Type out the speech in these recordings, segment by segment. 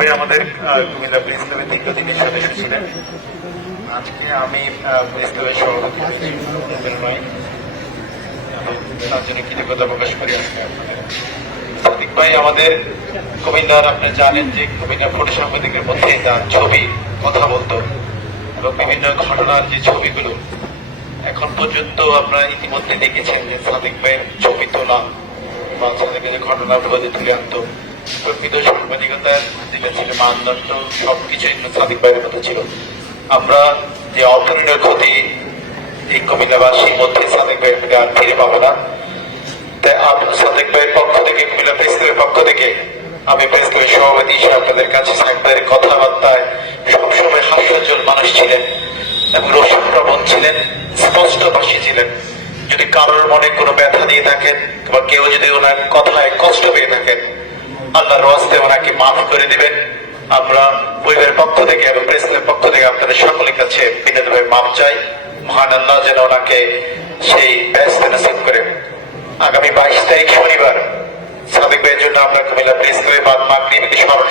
ভাই, আমাদের কুমিল্লা প্রেস ক্লাবের দীর্ঘদিনের সদস্য ছিলেন। আজকে আমি প্রেস ক্লাবের সভাপতি ভাই তার জন্য কৃতজ্ঞতা প্রকাশ করি সাদিক ভাই, আমাদের কুমিল্লার আপনি জানেন যে কুমিল্লা ফটো সাংবাদিকের মধ্যে তার ছবি, কথা বলতো এবং বিভিন্ন ঘটনার যে ছবিগুলো, এখন পর্যন্ত আপনারা ইতিমধ্যে দেখেছেন যে সাদিক ভাইয়ের ছবি তোলা বা সাদিকের যে ঘটনা বলে তুলে আনতো। প্রকৃত সাংবাদিকতার দিকে ছিল মানদণ্ড, সবকিছুই সাদিক ভাইয়ের মতো ছিল। আমরা যে অর্থনীতির ক্ষতি এই কুমিল্লাবাসীর মধ্যে সাদিক ভাইয়ের আর ফিরে পাবো না। তাই সাদিক ভাইয়ের পক্ষ থেকে, কুমিল্লা পক্ষ থেকে আমি সভাপতি হিসেবে আপনাদের কাছে কথাবার্তায় সবসময় হাস্যোজ্জ্বল মানুষ ছিলেন এবং রসপ্রবণ ছিলেন স্পষ্টভাষী ছিলেন। যদি কারোর মনে কোনো ব্যথা দিয়ে থাকেন, বা কেউ যদি ওনার কথায় কষ্ট পেয়ে থাকেন আল্লাহর ওয়াস্তে ওনাকে মাফ করে দিবেন। আমরা পরিবারের পক্ষ থেকে এবং প্রেসিডেন্টের পক্ষ থেকে আপনাদের সকলের কাছে বিনীতভাবে মাপ চাই। মহান আল্লাহ যেন ওনাকে সেই ব্যস্ত নসিব করে আগামী বাইশ তারিখ শনিবার ভাইয়ের জন্য আমরা কুমিল্লা প্রেস ক্লাবে বাদ মাগরিব একটি স্মরণ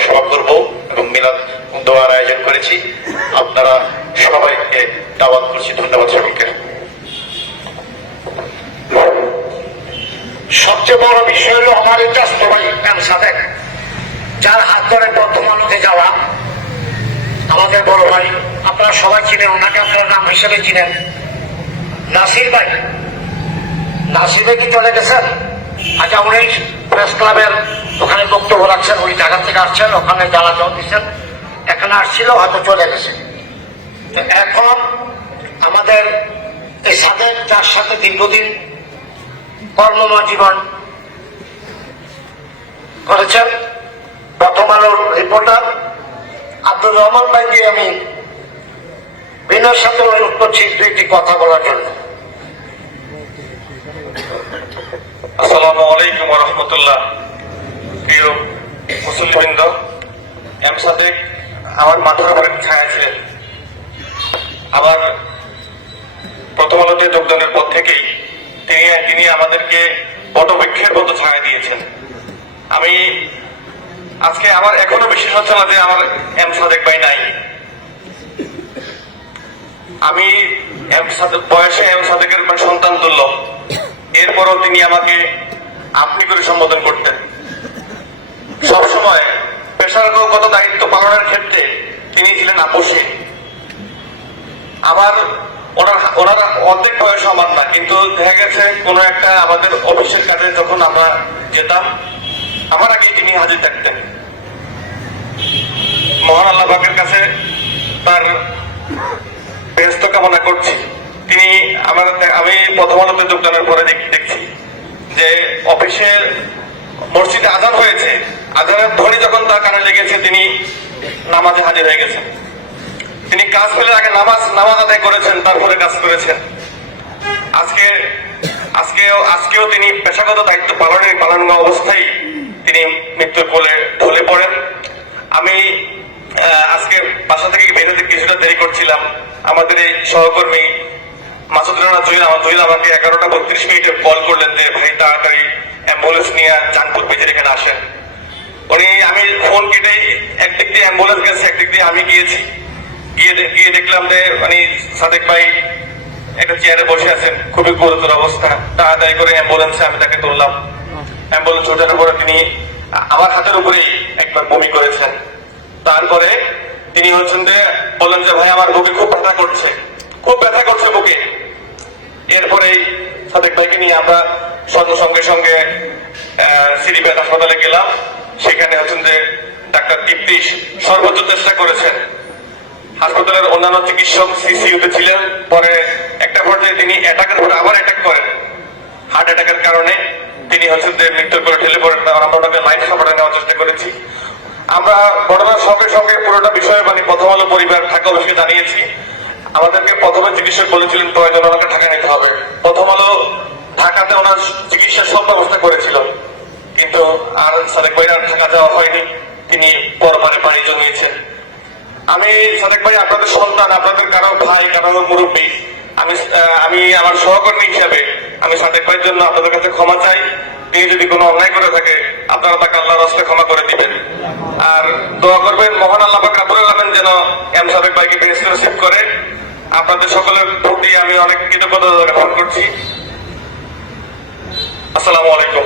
সবচেয়ে বড় বিষয় হলো এই চাস্ত ভাই সাদেক যার হাত ধরে বর্তমানতে যাওয়া, আমাদের বড় ভাই, আপনারা সবাই চিনেন, ওনাকে আপনার নাম হিসেবে চিনেন। নাসির ভাই। নাসির কি চলে গেছেন? আচ্ছা উনি প্রেস ক্লাবের ওখানে বক্তব্য রাখছেন ওই জায়গা থেকে আসছেন, ওখানে জ্বালা জল দিচ্ছেন। এখানে আসছিল, হয়তো চলে গেছে। তো এখন আমাদের এই সাদেক যার সাথে দীর্ঘদিন কর্মময় জীবন করেছেন। প্রথম আলোর রিপোর্টার আব্দুর রহমান ভাইকে আমি বিনয়ের সাথে অনুরোধ করছি দুইটি কথা বলার জন্য। আসসালামু আলাইকুম রহমতুল্লাহ। প্রিয় মুসলিমবৃন্দ এম আমার মাথার উপরে ছায়া আবার প্রথম আলোতে যোগদানের পর থেকেই তিনি তিনি আমাদেরকে বটবৃক্ষের মতো ছায়া দিয়েছেন। আমি আজকে আমার এখনও বিশ্বাস হচ্ছে না যে আমার এম সাদেক ভাই নাই। আমি বয়সে এম সাদেকের মানে সন্তান তুল্য। এরপরও তিনি আমাকে আপনি করে সম্বোধন করতেন। সবসময় পেশাগত দায়িত্ব পালনের ক্ষেত্রে তিনি ছিলেন আপোষহীন আমার ওনার অর্ধেক বয়স আমার না, কিন্তু দেখা গেছে কোনো একটা আমাদের অফিসের কাজে যখন আমরা যেতাম, আমার আগেই তিনি হাজির থাকতেন। মহান আল্লাহ পাকের কাছে তার ব্যস্ত কামনা করছি। তিনি আমার, আমি প্রথম আলোতে যোগদানের পরে দেখছি যে অফিসে মসজিদে আজান হয়েছে, আজানের ধ্বনি যখন তার কানে লেগেছে, তিনি নামাজে হাজির হয়ে গেছেন। তিনি কাজ ফেলে আগে নামাজ নামাজ আদায় করেছেন, তারপরে কাজ করেছেন। আজকে, আজকেও আজকেও তিনি পেশাগত দায়িত্ব পালনের পালন অবস্থায় তিনি মৃত্যুর কোলে ঢলে পড়েন। আমি আজকে বাসা থেকে বেরোতে কিছুটা দেরি করছিলাম। আমাদের এই সহকর্মী মাসুদ রানা জুয়েল, আমার জুয়েল আমাকে এগারোটা বত্রিশ মিনিটে কল করলেন যে, ভাই, তাড়াতাড়ি অ্যাম্বুলেন্স নিয়ে চাঁদপুর পেজের এখানে আসেন। উনি, আমি ফোন কেটে একদিক দিয়ে অ্যাম্বুলেন্স গেছে, একদিক দিয়ে আমি গিয়েছি। গিয়ে গিয়ে দেখলাম যে মানে সাদেক ভাই একটা চেয়ারে বসে আছেন। খুবই গুরুতর অবস্থা। তাড়াতাড়ি করে অ্যাম্বুলেন্সে আমি তাকে তুললাম। অ্যাম্বুলেন্স ওঠানোর পরে তিনি আমার হাতের উপরেই একবার বমি করেছেন। তারপরে তিনি হচ্ছেন যে বললেন যে, ভাই, আমার বুকে খুব ব্যথা করছে। খুব ব্যথা করছে বুকে। এরপরেই সাদেক ভাইকে নিয়ে আমরা সঙ্গে সঙ্গে সিরিপেট হাসপাতালে গেলাম। সেখানে হচ্ছেন যে ডাক্তার দীপ্তিশ সর্বোচ্চ চেষ্টা করেছেন। হাসপাতালের অন্যান্য চিকিৎসক সিসিউতে ছিলেন। পরে একটা পর্যায়ে তিনি অ্যাটাকের পরে আবার অ্যাটাক করেন। হার্ট অ্যাটাকের কারণে তিনি হচ্ছেন যে মৃত্যুর করে ঠেলে পড়েন আমরা ওনাকে লাইফ সাপোর্টে নেওয়ার চেষ্টা করেছি। আমরা ঘটনার সঙ্গে সঙ্গে পুরোটা বিষয়ে মানে প্রথম আলো পরিবার ঢাকা অফিসে জানিয়েছি। আমাদেরকে প্রথমে চিকিৎসক বলেছিলেন, প্রয়োজন ওনাকে ঢাকা নিতে হবে। প্রথম আলো ঢাকাতে ওনার চিকিৎসার সব ব্যবস্থা করেছিল। কিন্তু আর সাদেক ভাই আর ঢাকা যাওয়া হয়নি। তিনি পরমারে পাড়ি জমিয়েছেন। আমি সাদেক ভাই, আপনাদের সন্তান, আপনাদের কারও ভাই, কারও মুরব্বী। আমি আমি আমার সহকর্মী হিসাবে আমি সাদেক ভাইয়ের জন্য আপনাদের কাছে ক্ষমা চাই। তিনি যদি কোনো অন্যায় করে থাকে, আপনারা তাকে আল্লাহর রাস্তায় ক্ষমা করে দিবেন। আর দোয়া করবেন, মহান আল্লাহ রাব্বুল আলামিন যেন এম সাদেক ভাইকে নসিব করে আপনাদের সকলের প্রতি আমি অনেক কৃতজ্ঞতা জ্ঞাপন করছি। আসসালামু আলাইকুম।